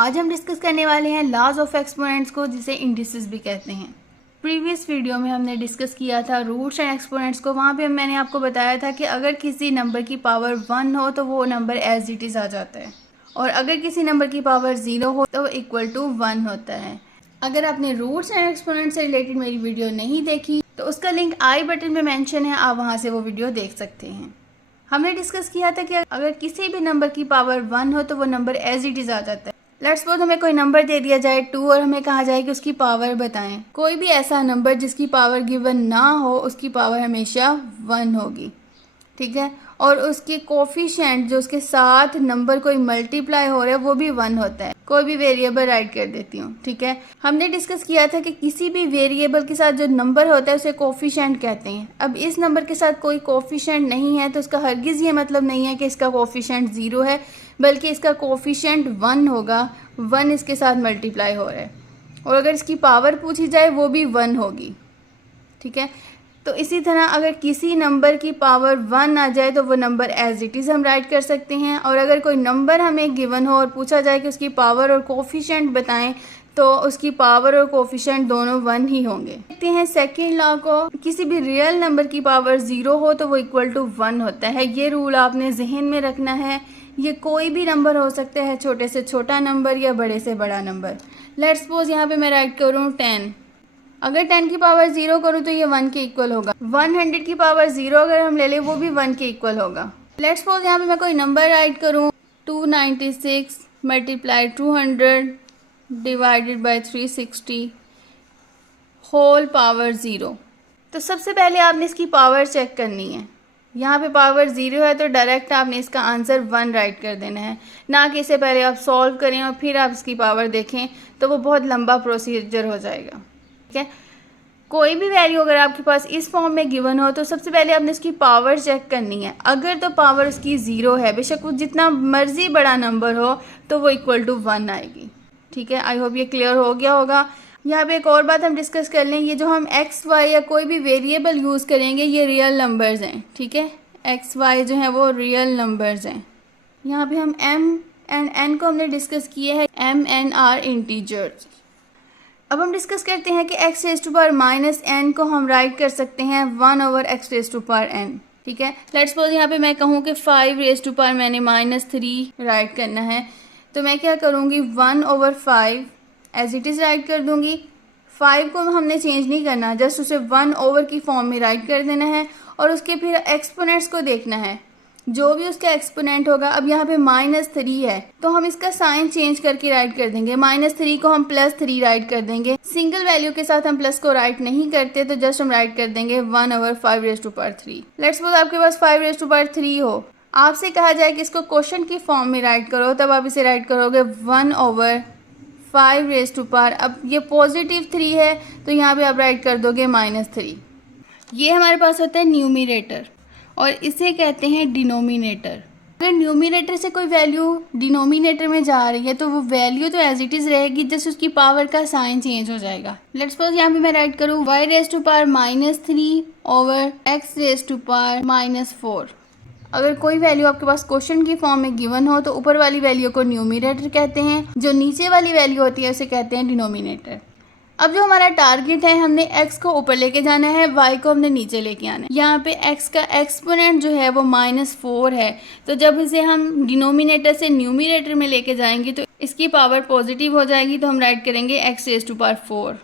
आज हम डिस्कस करने वाले हैं लॉज ऑफ एक्सपोनेंट्स को, जिसे इंडिसेस भी कहते हैं। प्रीवियस वीडियो में हमने डिस्कस किया था रूट्स एंड एक्सपोनेंट्स को। वहाँ पे मैंने आपको बताया था कि अगर किसी नंबर की पावर 1 हो तो वो नंबर एज इट इज़ आ जाता है, और अगर किसी नंबर की पावर 0 हो तो इक्वल टू 1 होता है। अगर आपने रूट्स एंड एक्सपोनेंट्स से रिलेटेड मेरी वीडियो नहीं देखी तो उसका लिंक आई बटन में मेंशन है, आप वहाँ से वो वीडियो देख सकते हैं। हमने डिस्कस किया था कि अगर किसी भी नंबर की पावर 1 हो तो वो नंबर एज इट इज़ आ जाता है। लेट्स सपोज हमें कोई नंबर दे दिया जाए 2 और हमें कहा जाए कि उसकी पावर बताएं। कोई भी ऐसा नंबर जिसकी पावर गिवन ना हो उसकी पावर हमेशा 1 होगी, ठीक है। और उसके कोफिशिएंट जो उसके साथ नंबर कोई मल्टीप्लाई हो रहा है वो भी 1 होता है। कोई भी वेरिएबल राइट कर देती हूँ, ठीक है। हमने डिस्कस किया था कि किसी भी वेरिएबल के साथ जो नंबर होता है उसे कोफिशिएंट कहते हैं। अब इस नंबर के साथ कोई कोफिशिएंट नहीं है तो उसका हरगिज़ ये मतलब नहीं है कि इसका कोफिशिएंट 0 है, बल्कि इसका कोफिशिएंट 1 होगा। 1 इसके साथ मल्टीप्लाई हो रहा है, और अगर इसकी पावर पूछी जाए वो भी 1 होगी, ठीक है। तो इसी तरह अगर किसी नंबर की पावर 1 आ जाए तो वो नंबर एज इट इज़ हम राइट कर सकते हैं। और अगर कोई नंबर हमें गिवन हो और पूछा जाए कि उसकी पावर और कोफिशिएंट बताएं तो उसकी पावर और कोफिशिएंट दोनों 1 ही होंगे। देखते हैं सेकेंड लॉ को। किसी भी रियल नंबर की पावर 0 हो तो वो इक्वल टू 1 होता है। ये रूल आपने जहन में रखना है। ये कोई भी नंबर हो सकता है, छोटे से छोटा नंबर या बड़े से बड़ा नंबर। लेट्स सपोज यहाँ पे मैं राइट करूँ 10। अगर 10 की पावर 0 करूँ तो ये 1 के इक्वल होगा। 100 की पावर 0 अगर हम ले लें वो भी 1 के इक्वल होगा। लेट्स सपोज यहाँ पे मैं कोई नंबर राइट करूँ 296 multiply 200 divided by 360 whole power 0। तो सबसे पहले आपने इसकी पावर चेक करनी है। यहाँ पे पावर 0 है तो डायरेक्ट आपने इसका आंसर 1 राइट कर देना है, ना कि इससे पहले आप सॉल्व करें और फिर आप इसकी पावर देखें, तो वो बहुत लंबा प्रोसीजर हो जाएगा, ठीक है। कोई भी वैल्यू अगर आपके पास इस फॉर्म में गिवन हो तो सबसे पहले आपने इसकी पावर चेक करनी है। अगर तो पावर उसकी 0 है, बेशक वो जितना मर्जी बड़ा नंबर हो, तो वो इक्वल टू 1 आएगी, ठीक है। आई होप ये क्लियर हो गया होगा। यहाँ पे एक और बात हम डिस्कस कर लें, ये जो हम एक्स वाई या कोई भी वेरिएबल यूज़ करेंगे ये रियल नंबर्स हैं, ठीक है। एक्स वाई जो है वो रियल नंबर्स हैं। यहाँ पे हम एम एंड एन को हमने डिस्कस किए हैं, एम एन आर इंटीजर्स। अब हम डिस्कस करते हैं कि x raise to power minus n को हम राइट कर सकते हैं 1 over x raise to power n, ठीक है। लेट्स सपोज यहाँ पे मैं कहूँ कि 5 रेज टू पावर मैंने -3 राइट करना है, तो मैं क्या करूँगी 1 over 5 as it is write कर दूँगी। 5 को हमने चेंज नहीं करना, जस्ट उसे 1 ओवर की फॉर्म में राइट कर देना है, और उसके फिर एक्सपोनेंट्स को देखना है, जो भी उसका एक्सपोनेंट होगा। अब यहाँ पे -3 है तो हम इसका साइन चेंज करके राइट कर देंगे। -3 को हम +3 राइट कर देंगे। सिंगल वैल्यू के साथ हम प्लस को राइट नहीं करते, तो जस्ट हम राइट कर देंगे 1 over 5 raise to power 3। Let's suppose आपके पास 5 रेज टू पावर 3 हो, आपसे कहा जाए कि इसको क्वेश्चन की फॉर्म में राइट करो, तब आप इसे राइट करोगे 1 ओवर 5 रेज टू पावर। अब ये पॉजिटिव 3 है तो यहाँ पे आप राइट कर दोगे -3। ये हमारे पास होता है न्यूमिनेटर, और इसे कहते हैं डिनोमिनेटर। अगर न्यूमिनेटर से कोई वैल्यू डिनोमिनेटर में जा रही है तो वो वैल्यू तो एज इट इज़ रहेगी, जस्ट उसकी पावर का साइन चेंज हो जाएगा। लेट्स सपोज यहाँ पे मैं राइट करूँ y raise to power -3 over x raise to power -4। अगर कोई वैल्यू आपके पास क्वेश्चन की फॉर्म में गिवन हो तो ऊपर वाली वैल्यू को न्यूमिनेटर कहते हैं, जो नीचे वाली वैल्यू होती है उसे कहते हैं डिनोमिनेटर। अब जो हमारा टारगेट है, हमने x को ऊपर लेके जाना है, y को हमने नीचे लेके आना है। यहाँ पे x का एक्सपोनेंट जो है वो -4 है, तो जब इसे हम डिनोमिनेटर से न्यूमिनेटर में लेके जाएंगे तो इसकी पावर पॉजिटिव हो जाएगी, तो हम राइट करेंगे x raise to power 4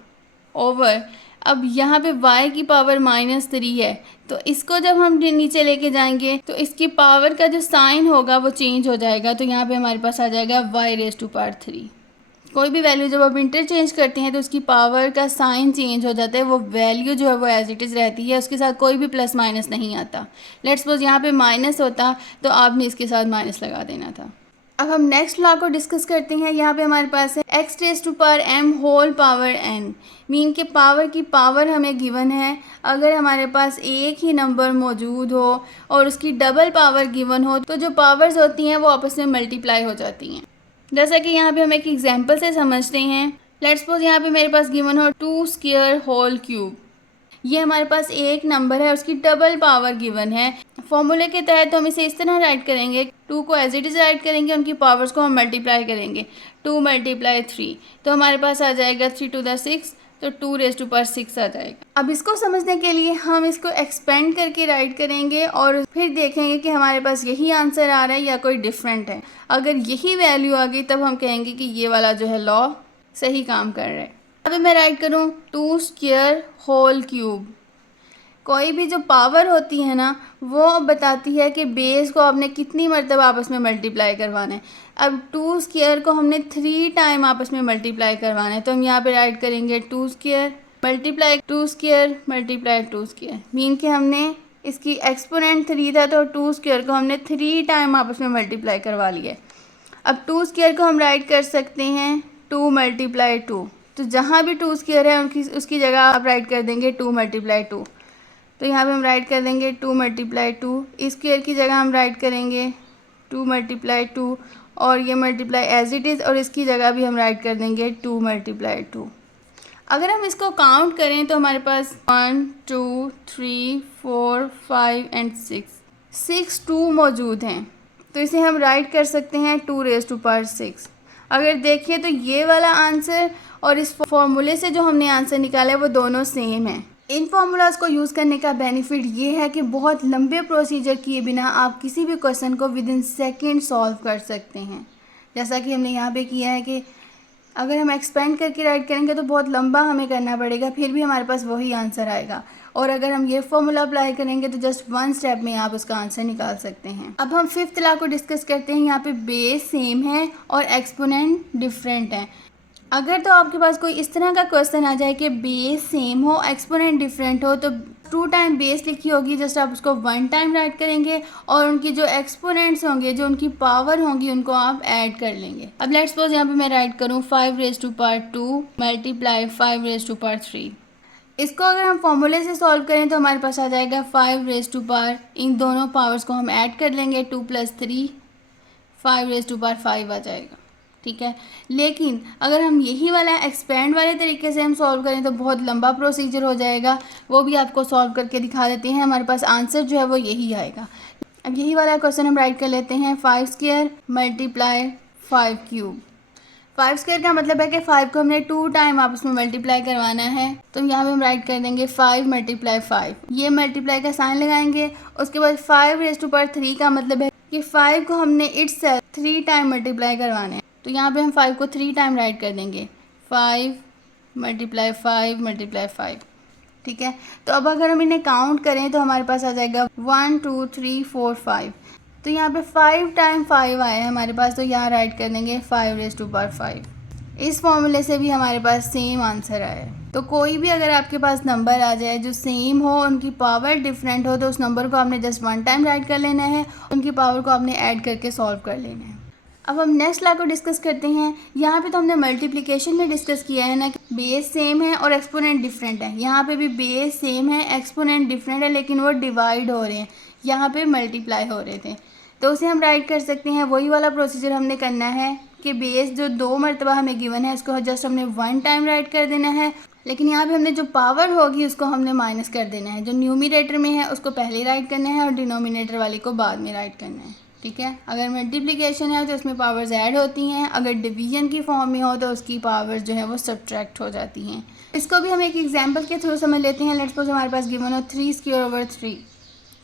over. अब यहाँ पे y की पावर -3 है, तो इसको जब हम नीचे लेके जाएंगे तो इसकी पावर का जो साइन होगा वो चेंज हो जाएगा, तो यहाँ पे हमारे पास आ जाएगा y रेज टू पावर 3। कोई भी वैल्यू जब आप इंटरचेंज करते हैं तो उसकी पावर का साइन चेंज हो जाता है, वो वैल्यू जो है वो एज इट इज़ रहती है, उसके साथ कोई भी प्लस माइनस नहीं आता। लेट्स सपोज यहाँ पे माइनस होता तो आपने इसके साथ माइनस लगा देना था। अब हम नेक्स्ट लॉ को डिस्कस करते हैं। यहाँ पे हमारे पास है x raise to power m whole power n, mean के पावर की पावर हमें गिवन है। अगर हमारे पास एक ही नंबर मौजूद हो और उसकी डबल पावर गिवन हो तो जो पावर्स होती हैं वो आपस में मल्टीप्लाई हो जाती हैं। जैसा कि यहाँ पे हम एक एग्जांपल से समझते हैं। लेट्स सपोज यहाँ पे मेरे पास गिवन हो 2 स्क्वायर होल क्यूब। ये हमारे पास एक नंबर है, उसकी डबल पावर गिवन है। फॉर्मूले के तहत हम इसे इस तरह राइट करेंगे, 2 को एज इट इज़ राइट करेंगे, उनकी पावर्स को हम मल्टीप्लाई करेंगे, 2 × 3, तो हमारे पास आ जाएगा 3 to the 6, तो 2⁻6 आ जाएगा। अब इसको समझने के लिए हम इसको एक्सपेंड करके राइट करेंगे और फिर देखेंगे कि हमारे पास यही आंसर आ रहा है या कोई डिफरेंट है। अगर यही वैल्यू आ गई तब हम कहेंगे कि ये वाला जो है लॉ सही काम कर रहा है। अभी मैं राइट करूँ 2² कोई भी जो पावर होती है ना वो बताती है कि बेस को आपने कितनी मरतबा आपस में मल्टीप्लाई करवाना है। अब 2² को हमने 3 टाइम आपस में मल्टीप्लाई करवाना है, तो हम यहाँ पे राइट करेंगे 2² मल्टीप्लाई 2² मीन कि हमने इसकी एक्सपोनेंट 3 था तो 2² को हमने 3 टाइम आपस में मल्टीप्लाई करवा लिया है। अब 2² को हम राइट कर सकते हैं 2 × 2, तो जहाँ भी 2² है उसकी जगह आप राइट कर देंगे 2 × 2, तो यहाँ पे हम राइट कर देंगे 2 × 2, इस स्क्वायर की जगह हम राइट करेंगे 2 × 2 और ये मल्टीप्लाई एज इट इज़, और इसकी जगह भी हम राइट कर देंगे 2 × 2। अगर हम इसको काउंट करें तो हमारे पास 1 2 3 4 5 एंड 6 2 मौजूद हैं, तो इसे हम राइट कर सकते हैं 2⁻6। अगर देखिए तो ये वाला आंसर और इस फॉर्मूले से जो हमने आंसर निकाला है वो दोनों सेम है। इन फार्मूलाज को यूज़ करने का बेनिफिट ये है कि बहुत लंबे प्रोसीजर किए बिना आप किसी भी क्वेश्चन को विदिन सेकंड सॉल्व कर सकते हैं। जैसा कि हमने यहाँ पे किया है कि अगर हम एक्सपेंड करके राइट करेंगे तो बहुत लंबा हमें करना पड़ेगा, फिर भी हमारे पास वही आंसर आएगा। और अगर हम ये फॉर्मूला अप्लाई करेंगे तो जस्ट 1 स्टेप में आप उसका आंसर निकाल सकते हैं। अब हम 5th लॉ को डिस्कस करते हैं। यहाँ पे बेस सेम है और एक्सपोनेंट डिफरेंट है। अगर तो आपके पास कोई इस तरह का क्वेश्चन आ जाए कि बेस सेम हो एक्सपोनेंट डिफरेंट हो, तो 2 टाइम बेस लिखी होगी, जस्ट आप उसको 1 टाइम राइट करेंगे और उनकी जो एक्सपोनेंट्स होंगे, जो उनकी पावर होंगी, उनको आप ऐड कर लेंगे। अब लेट्स सपोज यहाँ पे मैं राइट करूँ 5⁻2 मल्टीप्लाई 5⁻3। इसको अगर हम फॉर्मूले से सॉल्व करें तो हमारे पास आ जाएगा 5⁻, इन दोनों पावर्स को हम ऐड कर लेंगे 2 + 3 5⁻5 आ जाएगा, ठीक है। लेकिन अगर हम यही वाला एक्सपेंड वाले तरीके से हम सॉल्व करें तो बहुत लंबा प्रोसीजर हो जाएगा, वो भी आपको सॉल्व करके दिखा देते हैं। हमारे पास आंसर जो है वो यही आएगा। अब यही वाला क्वेश्चन हम राइट कर लेते हैं 5² मल्टीप्लाई 5³ 5² का मतलब है कि 5 को हमने 2 टाइम आपस में मल्टीप्लाई करवाना है, तो यहाँ पे हम राइट कर देंगे 5 × 5। ये मल्टीप्लाई का साइन लगाएंगे, उसके बाद 5⁻3 का मतलब है कि 5 को हमने इटसेल्फ 3 टाइम मल्टीप्लाई करवाना है, तो यहाँ पे हम 5 को 3 टाइम राइट कर देंगे 5 × 5 ठीक है। तो अब अगर हम इन्हें काउंट करें तो हमारे पास आ जाएगा 1 2 3 4 5, तो यहाँ पे 5 टाइम 5 आया है हमारे पास, तो यहाँ राइट कर देंगे 5⁻5। इस फॉर्मूले से भी हमारे पास सेम आंसर आया है। तो कोई भी अगर आपके पास नंबर आ जाए जो सेम हो, उनकी पावर डिफरेंट हो, तो उस नंबर को आपने जस्ट 1 टाइम राइट कर लेना है, उनकी पावर को आपने ऐड करके सॉल्व कर लेना है। अब हम नेक्स्ट लॉ को डिस्कस करते हैं। यहाँ पे तो हमने मल्टीप्लिकेशन में डिस्कस किया है ना कि बेस सेम है और एक्सपोनेंट डिफरेंट है। यहाँ पे भी बेस सेम है, एक्सपोनेंट डिफरेंट है, लेकिन वो डिवाइड हो रहे हैं, यहाँ पे मल्टीप्लाई हो रहे थे, तो उसे हम राइट कर सकते हैं। वही वाला प्रोसीजर हमने करना है कि बेस जो 2 मरतबा हमें गिवन है उसको जस्ट हमने 1 टाइम राइट कर देना है, लेकिन यहाँ पे हमने जो पावर होगी उसको हमने माइनस कर देना है। जो न्यूमिनेटर में है उसको पहले राइट करना है और डिनोमिनेटर वाली को बाद में राइट करना है, ठीक है। अगर मल्टीप्लिकेशन है तो उसमें पावर्स ऐड होती हैं, अगर डिवीजन की फॉर्म में हो तो उसकी पावर्स जो है वो सब्ट्रैक्ट हो जाती हैं। इसको भी हम एक एग्जांपल के थ्रू समझ लेते हैं। लेट्स सपोज हमारे पास गिवन हो 3²/3,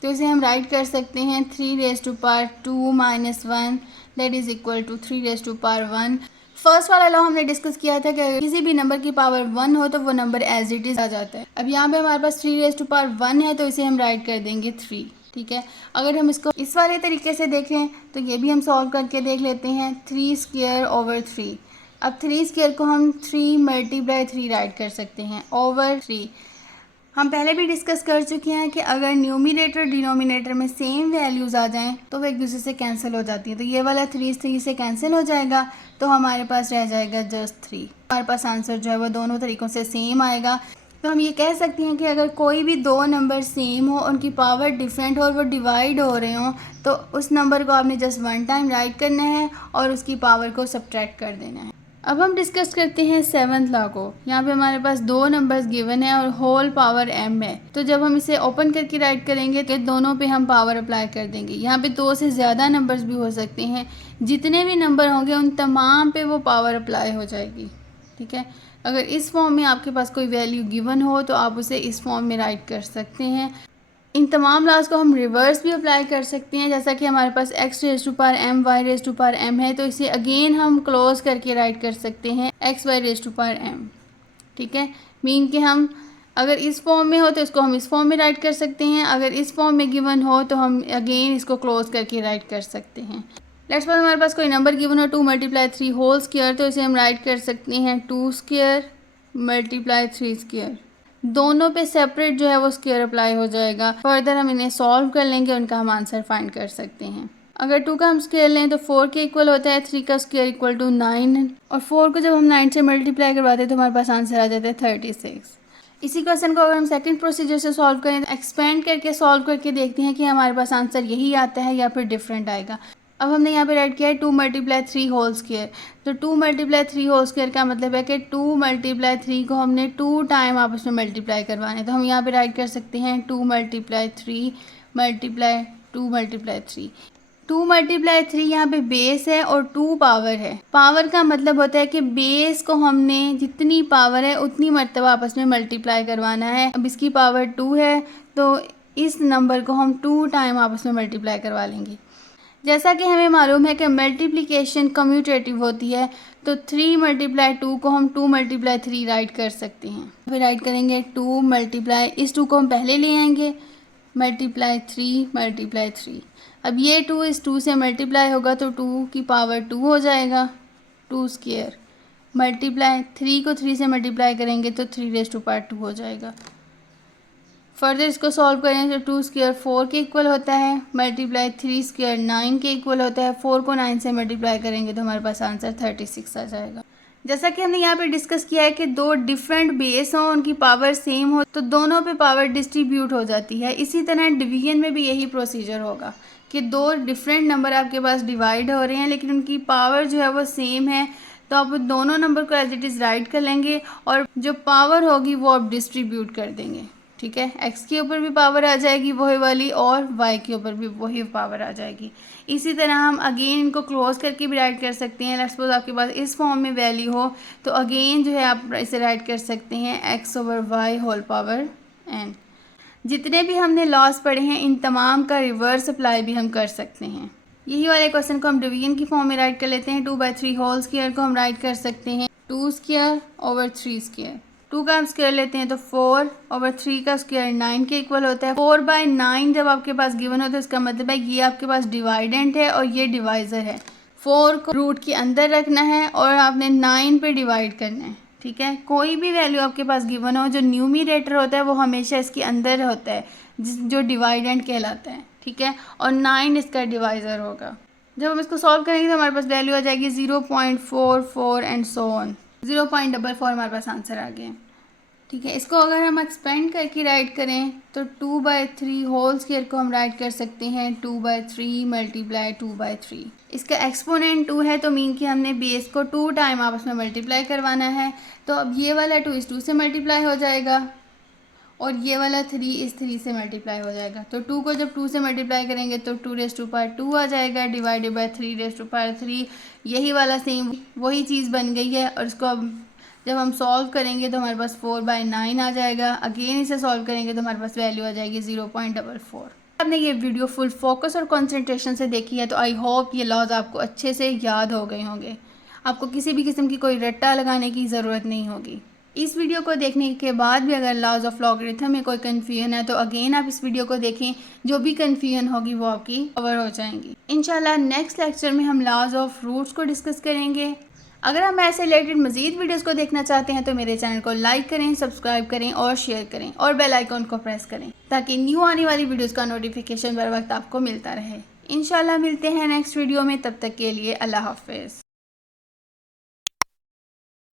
तो इसे हम राइट कर सकते हैं 3⁻2 - 1 that is equal to 3⁻1। First वाला लॉ हमने डिस्कस किया था कि अगर किसी भी नंबर की पावर 1 हो तो वो नंबर एज इट इज़ आ जाता है। अब यहाँ पे हमारे पास 3⁻1 है, तो इसे हम राइट कर देंगे 3, ठीक है। अगर हम इसको इस वाले तरीके से देखें तो ये भी हम सॉल्व करके देख लेते हैं 3²/3। अब 3² को हम 3 × 3 राइट कर सकते हैं ओवर 3। हम पहले भी डिस्कस कर चुके हैं कि अगर न्यूमिनेटर डिनोमिनेटर में सेम वैल्यूज़ आ जाएं तो वो एक दूसरे से कैंसिल हो जाती है, तो ये वाला 3 से कैंसिल हो जाएगा, तो हमारे पास रह जाएगा जस्ट 3। हमारे पास आंसर जो है वो दोनों तरीक़ों से सेम आएगा। तो हम ये कह सकते हैं कि अगर कोई भी 2 नंबर सेम हो, उनकी पावर डिफरेंट हो और वो डिवाइड हो रहे हों, तो उस नंबर को आपने जस्ट 1 टाइम राइट करना है और उसकी पावर को सब्ट्रैक्ट कर देना है। अब हम डिस्कस करते हैं 7th लॉ को। यहाँ पे हमारे पास दो नंबर्स गिवन है और होल पावर m है, तो जब हम इसे ओपन करके राइट करेंगे तो दोनों पे हम पावर अप्लाई कर देंगे। यहाँ पे दो से ज़्यादा नंबर्स भी हो सकते हैं, जितने भी नंबर होंगे उन तमाम पे वो पावर अप्लाई हो जाएगी। ठीक है, अगर इस फॉर्म में आपके पास कोई वैल्यू गिवन हो तो आप उसे इस फॉर्म में राइट कर सकते हैं। इन तमाम लॉज को हम रिवर्स भी अप्लाई कर सकते हैं, जैसा कि हमारे पास x raise to power m y raise to power m है, तो इसे अगेन हम क्लोज करके राइट कर सकते हैं x y raise to power m। ठीक है, मीन कि हम अगर इस फॉर्म में हो तो इसको हम इस फॉर्म में राइट कर सकते हैं, अगर इस फॉर्म में गिवन हो तो हम अगेन इसको क्लोज करके राइट कर सकते हैं। लेट्स सपोज हमारे पास कोई नंबर गिवन हो 2 × 3 होल स्क्वायर, तो इसे हम राइट कर सकते हैं 2 स्क्वायर × 3 स्क्वायर। दोनों पे सेपरेट जो है वो स्क्वायर अप्लाई हो जाएगा। फर्दर हम इन्हें सॉल्व कर लेंगे, उनका हम आंसर फाइंड कर सकते हैं। अगर 2 का हम स्क्वायर लें तो 4 के इक्वल होता है, 3 का स्क्वायर इक्वल टू 9 और 4 को जब हम 9 से मल्टीप्लाई करवाते हैं तो हमारे पास आंसर आ जाता है 36। इसी क्वेश्चन को अगर हम सेकंड प्रोसीजर से सॉल्व करें तो एक्सपेंड करके सॉल्व करके देखते हैं कि हमारे पास आंसर यही आता है या फिर डिफरेंट आएगा। अब हमने यहाँ पे राइट किया है 2 × 3 होल स्क्वायर, तो 2 × 3 होल स्क्वायर का मतलब है कि 2 × 3 को हमने 2 टाइम आपस में मल्टीप्लाई करवाना है, तो हम यहाँ पे राइट कर सकते हैं 2 × 3 × 2 × 3। 2 × 3 यहाँ पे बेस है और 2 पावर है। पावर का मतलब होता है कि बेस को हमने जितनी पावर है उतनी मरतबा आपस में मल्टीप्लाई करवाना है। अब इसकी पावर 2 है तो इस नंबर को हम 2 टाइम आपस में मल्टीप्लाई करवा लेंगे। जैसा कि हमें मालूम है कि मल्टीप्लिकेशन कम्यूटेटिव होती है, तो 3 × 2 को हम 2 × 3 राइट कर सकते हैं। फिर राइट करेंगे 2 × इस 2 को हम पहले ले आएंगे मल्टीप्लाई 3 × 3। अब ये 2 इस 2 से मल्टीप्लाई होगा तो 2 की पावर 2 हो जाएगा, 2 स्क्वायर मल्टीप्लाई 3 को 3 से मल्टीप्लाई करेंगे तो 3 रेज़ टू पावर 2 हो जाएगा। फर्दर इसको सॉल्व करें तो 2 स्क्वायर 4 के इक्वल होता है, मल्टीप्लाई 3 स्क्वायर 9 के इक्वल होता है। 4 को 9 से मल्टीप्लाई करेंगे तो हमारे पास आंसर 36 आ जाएगा। जैसा कि हमने यहाँ पे डिस्कस किया है कि दो डिफरेंट बेस हों, उनकी पावर सेम हो तो दोनों पे पावर डिस्ट्रीब्यूट हो जाती है। इसी तरह डिवीजन में भी यही प्रोसीजर होगा कि दो डिफरेंट नंबर आपके पास डिवाइड हो रहे हैं लेकिन उनकी पावर जो है वो सेम है, तो आप दोनों नंबर को एज इट इज़ राइट कर लेंगे और जो पावर होगी वो आप डिस्ट्रीब्यूट कर देंगे। ठीक है, x के ऊपर भी पावर आ जाएगी वही वाली और y के ऊपर भी वही पावर आ जाएगी। इसी तरह हम अगेन इनको क्लोज करके भी राइट कर सकते हैं। लेट्स सपोज आपके पास इस फॉर्म में वैल्यू हो तो अगेन जो है आप इसे राइट कर सकते हैं x/y होल पावर n। जितने भी हमने लॉस पढ़े हैं इन तमाम का रिवर्स अप्लाई भी हम कर सकते हैं। यही वाले क्वेश्चन को हम डिवीजन की फॉर्म में राइट कर लेते हैं। 2/3 होल स्क्वायर को हम राइट कर सकते हैं 2 स्क्वायर ओवर 3 स्क्वायर। 2 का हम स्क्वायर लेते हैं तो 4/3 का स्क्वायर 9 के इक्वल होता है। 4/9 जब आपके पास गिवन हो तो इसका मतलब है ये आपके पास डिवाइडेंट है और ये डिवाइज़र है। 4 को रूट के अंदर रखना है और आपने 9 पे डिवाइड करना है। ठीक है, कोई भी वैल्यू आपके पास गिवन हो जो न्यूमरेटर होता है वो हमेशा इसके अंदर होता है जो डिवाइडेंट कहलाता है। ठीक है, और 9 इसका डिवाइज़र होगा। जब हम इसको सॉल्व करेंगे तो हमारे पास वैल्यू आ जाएगी 0.44 एंड सो ऑन। 0.44 हमारे पास आंसर आ गया। ठीक है, इसको अगर हम एक्सपेंड करके राइट करें तो 2/3 होल स्क्वायर को हम राइट कर सकते हैं 2/3 × 2/3। इसका एक्सपोनेंट 2 है तो मीन कि हमने बेस को 2 टाइम आपस में मल्टीप्लाई करवाना है। तो अब ये वाला 2 इस 2 से मल्टीप्लाई हो जाएगा और ये वाला 3 इस 3 से मल्टीप्लाई हो जाएगा। तो 2 को जब 2 से मल्टीप्लाई करेंगे तो 2 रेज़ टू पावर 2 आ जाएगा divided by 3 raise to power 3। यही वाला सेम वही चीज़ बन गई है और इसको अब जब हम सॉल्व करेंगे तो हमारे पास 4/9 आ जाएगा। अगेन इसे सॉल्व करेंगे तो हमारे पास वैल्यू आ जाएगी 0.44। आपने ये वीडियो फुल फोकस और कंसंट्रेशन से देखी है तो आई होप ये लॉज आपको अच्छे से याद हो गए होंगे। आपको किसी भी किस्म की कोई रट्टा लगाने की ज़रूरत नहीं होगी। इस वीडियो को देखने के बाद भी अगर लॉज ऑफ लॉगरिथम में कोई कन्फ्यूजन है तो अगेन आप इस वीडियो को देखें, जो भी कन्फ्यूजन होगी वो आपकी कवर हो जाएंगी। इंशाल्लाह नेक्स्ट लेक्चर में हम लॉज ऑफ रूट्स को डिस्कस करेंगे। अगर हम ऐसे रिलेटेड मज़ीद वीडियोस को देखना चाहते हैं तो मेरे चैनल को लाइक करें, सब्सक्राइब करें और शेयर करें और बेल आइकॉन को प्रेस करें ताकि न्यू आने वाली वीडियोस का नोटिफिकेशन बर वक्त आपको मिलता रहे। इंशाल्लाह मिलते हैं नेक्स्ट वीडियो में, तब तक के लिए अल्लाह हाफ़िज़।